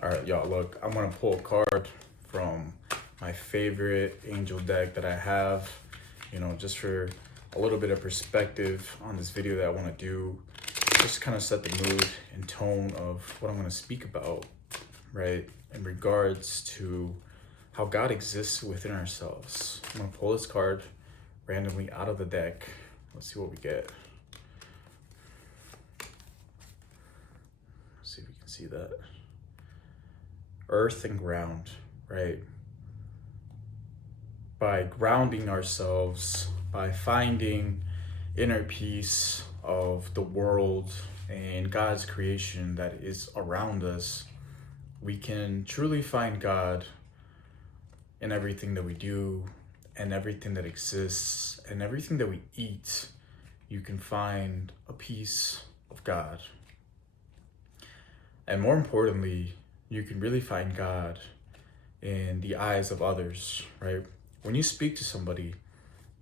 All right, y'all, look, I'm gonna pull a card from my favorite angel deck that I have, just for a little bit of perspective on this video that I wanna do, just kind of set the mood and tone of what I'm gonna speak about, right? In regards to how God exists within ourselves. I'm gonna pull this card randomly out of the deck. Let's see what we get. Let's see if we can see that. Earth and ground, right? By grounding ourselves, by finding inner peace of the world and God's creation that is around us, we can truly find God in everything that we do and everything that exists and everything that we eat. You can find a piece of God. And more importantly, you can really find God in the eyes of others, right? When you speak to somebody,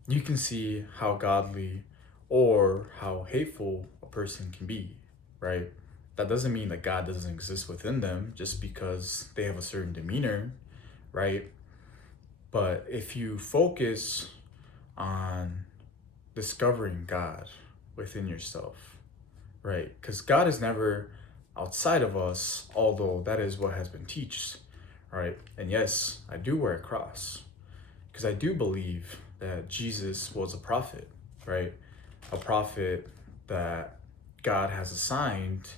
you can see how godly or how hateful a person can be, right? That doesn't mean that God doesn't exist within them just because they have a certain demeanor, right? But if you focus on discovering God within yourself, right? Because God is never outside of us, although that is what has been taught, right? And yes, I do wear a cross because I do believe that Jesus was a prophet, right? A prophet that God has assigned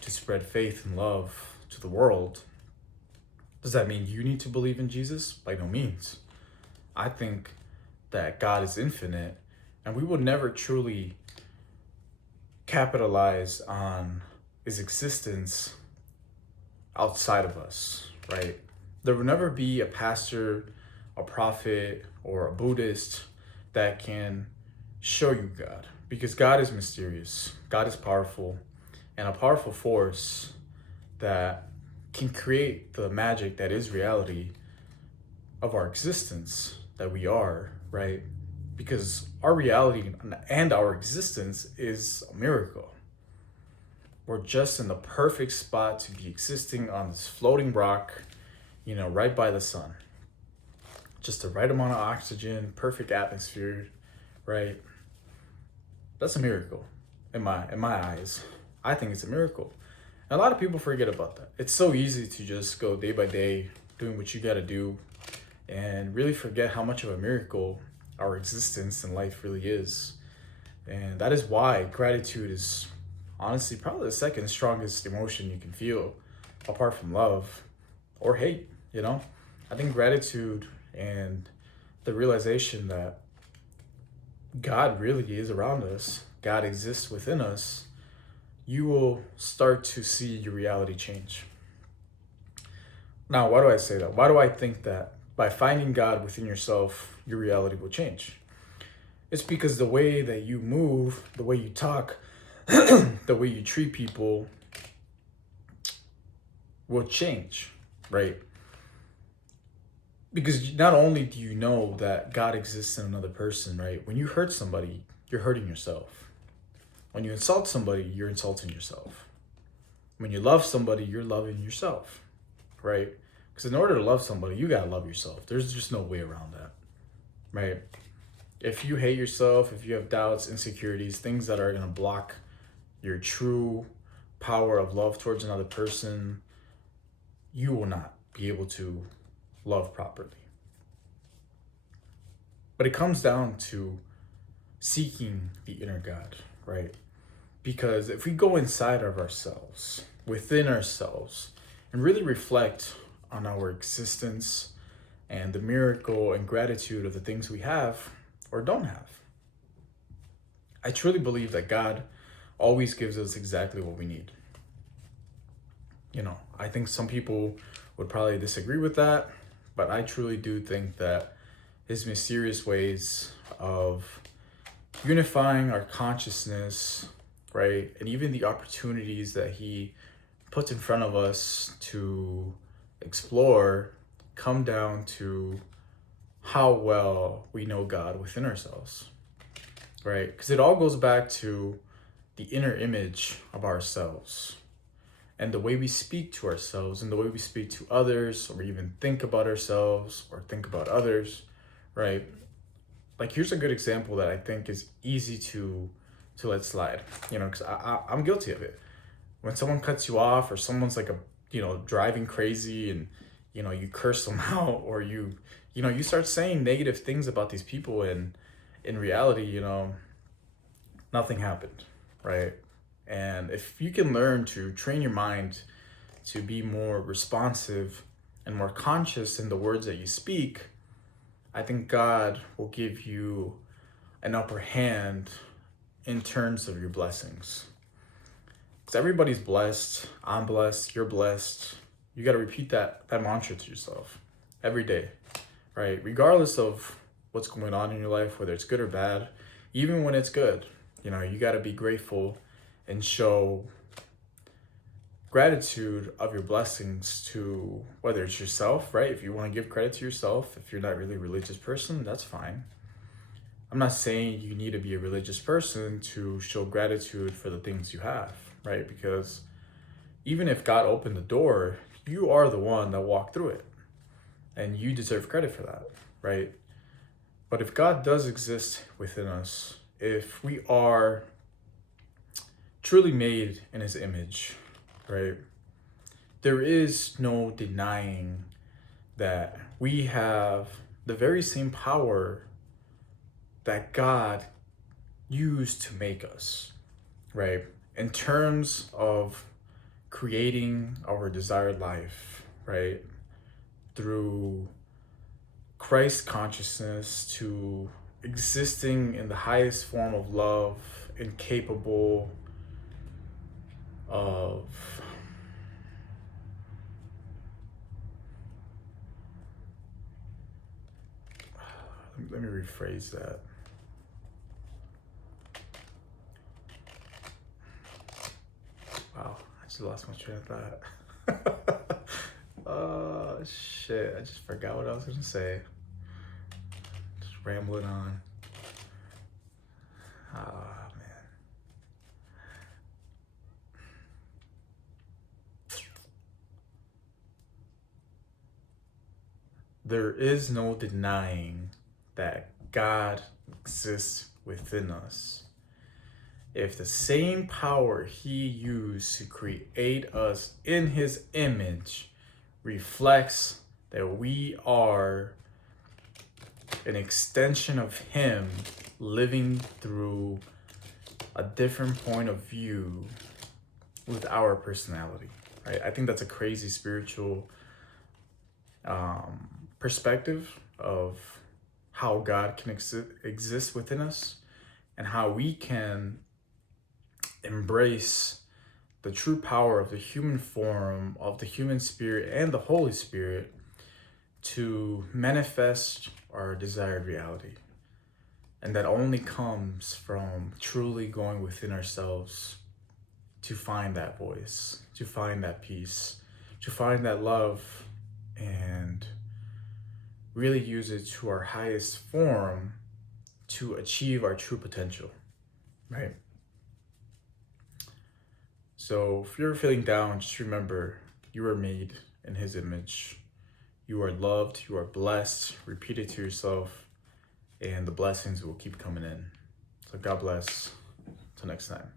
to spread faith and love to the world. Does that mean you need to believe in Jesus? By no means. I think that God is infinite and we will never truly capitalize on his existence outside of us, right? There will never be a pastor, a prophet, or a Buddhist that can show you God, because God is mysterious, God is powerful, and a powerful force that can create the magic that is reality of our existence that we are, right? Because our reality and our existence is a miracle. We're just in the perfect spot to be existing on this floating rock, right by the sun. Just the right amount of oxygen, perfect atmosphere, right? That's a miracle in my eyes. I think it's a miracle. And a lot of people forget about that. It's so easy to just go day by day doing what you got to do and really forget how much of a miracle our existence in life really is. And that is why gratitude is honestly probably the second strongest emotion you can feel apart from love or hate. I think gratitude and the realization that God really is around us, God exists within us, you will start to see your reality change. Now, why do I say that? Why do I think that by finding God within yourself, your reality will change? It's because the way that you move, the way you talk, the way you treat people will change, right? Because not only do you know that God exists in another person, right? When you hurt somebody, you're hurting yourself. When you insult somebody, you're insulting yourself. When you love somebody, you're loving yourself, right? Because in order to love somebody, you gotta love yourself. There's just no way around that, right? If you hate yourself, if you have doubts, insecurities, things that are gonna block your true power of love towards another person, you will not be able to love properly. But it comes down to seeking the inner God, right? Because if we go inside of ourselves, within ourselves, and really reflect on our existence and the miracle and gratitude of the things we have or don't have, I truly believe that God always gives us exactly what we need. I think some people would probably disagree with that, but I truly do think that his mysterious ways of unifying our consciousness, right, and even the opportunities that he puts in front of us to explore come down to how well we know God within ourselves, right? Because it all goes back to the inner image of ourselves. and the way we speak to ourselves and the way we speak to others, or even think about ourselves or think about others, right? Like, here's a good example that I think is easy to let slide, because I'm guilty of it. When someone cuts you off, or someone's like driving crazy, and you curse them out, or you start saying negative things about these people, and in reality, nothing happened, right? And if you can learn to train your mind to be more responsive and more conscious in the words that you speak, I think God will give you an upper hand in terms of your blessings. Because everybody's blessed. I'm blessed. You're blessed. You got to repeat that mantra to yourself every day, right? Regardless of what's going on in your life, whether it's good or bad, even when it's good, you got to be grateful and show gratitude of your blessings to, whether it's yourself, right? If you want to give credit to yourself, if you're not really a religious person, that's fine. I'm not saying you need to be a religious person to show gratitude for the things you have, right? Because even if God opened the door, you are the one that walked through it, and you deserve credit for that, right? But if God does exist within us, if we are truly made in his image, right, there is no denying that we have the very same power that God used to make us, right? In terms of creating our desired life, right? Through Christ consciousness, to existing in the highest form of love and capable of let me rephrase that. Wow, I just lost my train of thought. Oh shit, I just forgot what I was gonna say. Just rambling on. Ah, man. There is no denying that God exists within us. If the same power he used to create us in his image reflects that we are an extension of him living through a different point of view with our personality, right? I think that's a crazy spiritual perspective of how God can exist within us, and how we can embrace the true power of the human form, of the human spirit and the Holy Spirit to manifest our desired reality. And that only comes from truly going within ourselves to find that voice, to find that peace, to find that love, and really use it to our highest form to achieve our true potential, right? So if you're feeling down, just remember you are made in his image. You are loved, you are blessed. Repeat it to yourself, and the blessings will keep coming in. So God bless. Till next time.